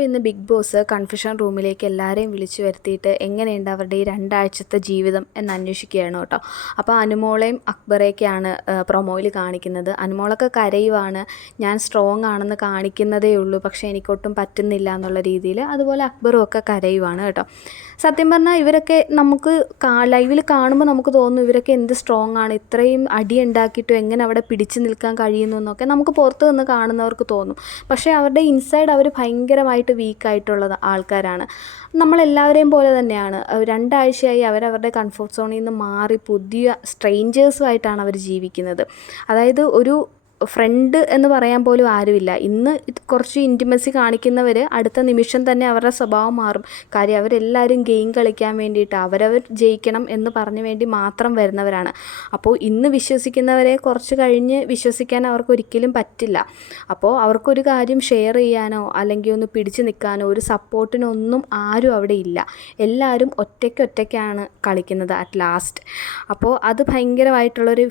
അപ്പോൾ ഇന്ന് big boss confession റൂമിലേക്ക് എല്ലാവരെയും വിളിച്ചു വരുത്തിയിട്ട് എങ്ങനെയുണ്ട് അവരുടെ ഈ 2 ആഴ്ചത്തെ ജീവിതം എന്ന് അന്വേഷിക്കുകയാണ് കേട്ടോ. അപ്പോൾ അനുമോളെയും അക്ബറേക്കെയാണ് പ്രൊമോയിൽ കാണിക്കുന്നത്. അനുമോളൊക്കെ കരയുവാണ്, ഞാൻ സ്ട്രോങ് ആണെന്ന് കാണിക്കുന്നതേ ഉള്ളൂ, പക്ഷേ എനിക്കൊട്ടും പറ്റുന്നില്ല എന്നുള്ള രീതിയിൽ. അതുപോലെ അക്ബറും ഒക്കെ കരയുവാണ് കേട്ടോ. സത്യം പറഞ്ഞാൽ ഇവരൊക്കെ നമുക്ക് ലൈവിൽ കാണുമ്പോൾ നമുക്ക് തോന്നും ഇവരൊക്കെ എന്ത് സ്ട്രോങ് ആണ്, ഇത്രയും അടി ഉണ്ടാക്കിയിട്ടും എങ്ങനെ അവിടെ പിടിച്ചു നിൽക്കാൻ കഴിയുന്നു എന്നൊക്കെ നമുക്ക് പുറത്ത് നിന്ന് കാണുന്നവർക്ക് തോന്നും. പക്ഷേ അവരുടെ ഇൻസൈഡ് അവർ ഭയങ്കരമായിട്ട് വീക്കായിട്ടുള്ള ആൾക്കാരാണ്. നമ്മളെല്ലാവരെയും പോലെ തന്നെയാണ്. 2 ആഴ്ചയായി അവരവരുടെ കംഫർട്ട് സോണിൽ നിന്ന് മാറി പുതിയ സ്ട്രേഞ്ചേഴ്സുമായിട്ടാണ് അവർ ജീവിക്കുന്നത്. അതായത് ഒരു ഫ്രണ്ട് എന്ന് പറയാൻ പോലും ആരുമില്ല. ഇന്ന് കുറച്ച് ഇൻറ്റിമസി കാണിക്കുന്നവർ അടുത്ത നിമിഷം തന്നെ അവരുടെ സ്വഭാവം മാറും. കാര്യം അവരെല്ലാവരും ഗെയിം കളിക്കാൻ വേണ്ടിയിട്ട് അവരവർ ജയിക്കണം എന്ന് പറഞ്ഞു വേണ്ടി മാത്രം വരുന്നവരാണ്. അപ്പോൾ ഇന്ന് വിശ്വസിക്കുന്നവരെ കുറച്ച് കഴിഞ്ഞ് വിശ്വസിക്കാൻ അവർക്കൊരിക്കലും പറ്റില്ല. അപ്പോൾ അവർക്കൊരു കാര്യം ഷെയർ ചെയ്യാനോ അല്ലെങ്കിൽ ഒന്ന് പിടിച്ചു നിൽക്കാനോ ഒരു സപ്പോർട്ടിനൊന്നും ആരും അവിടെ ഇല്ല. എല്ലാവരും ഒറ്റയ്ക്കാണ് കളിക്കുന്നത് അറ്റ് ലാസ്റ്റ്. അപ്പോൾ അത് ഭയങ്കരമായിട്ടുള്ളൊരു